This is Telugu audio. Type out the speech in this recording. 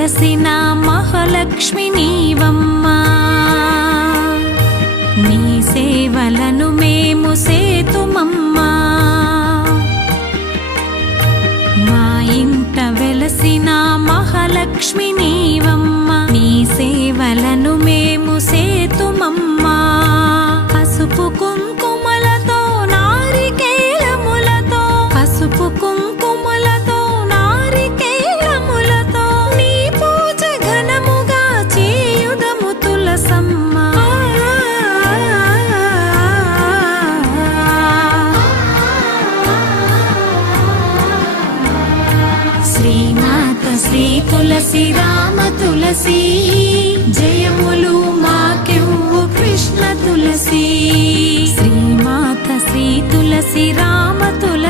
వెలసిన మహాలక్ష్మి నీవమ్మా, నీ సేవలను మేము సేతుమమ్మా. మా ఇంట వెలసిన మహాలక్ష్మి నీవమ్మా, నీ సేవలను మేము సేతుమమ్మా. పసుపు కుంకుమలతో నారికేళములతో, పసుపు కుంకుమలతో నారికేళములతో నీ పూజ ఘనముగా చేయుదము తులసమ్మ. శ్రీమాత శ్రీ తులసి రామ తులసి, జయములు మాకెవ్వు కృష్ణ తులసి. శ్రీమాత శ్రీ తులసి రామ తులసి.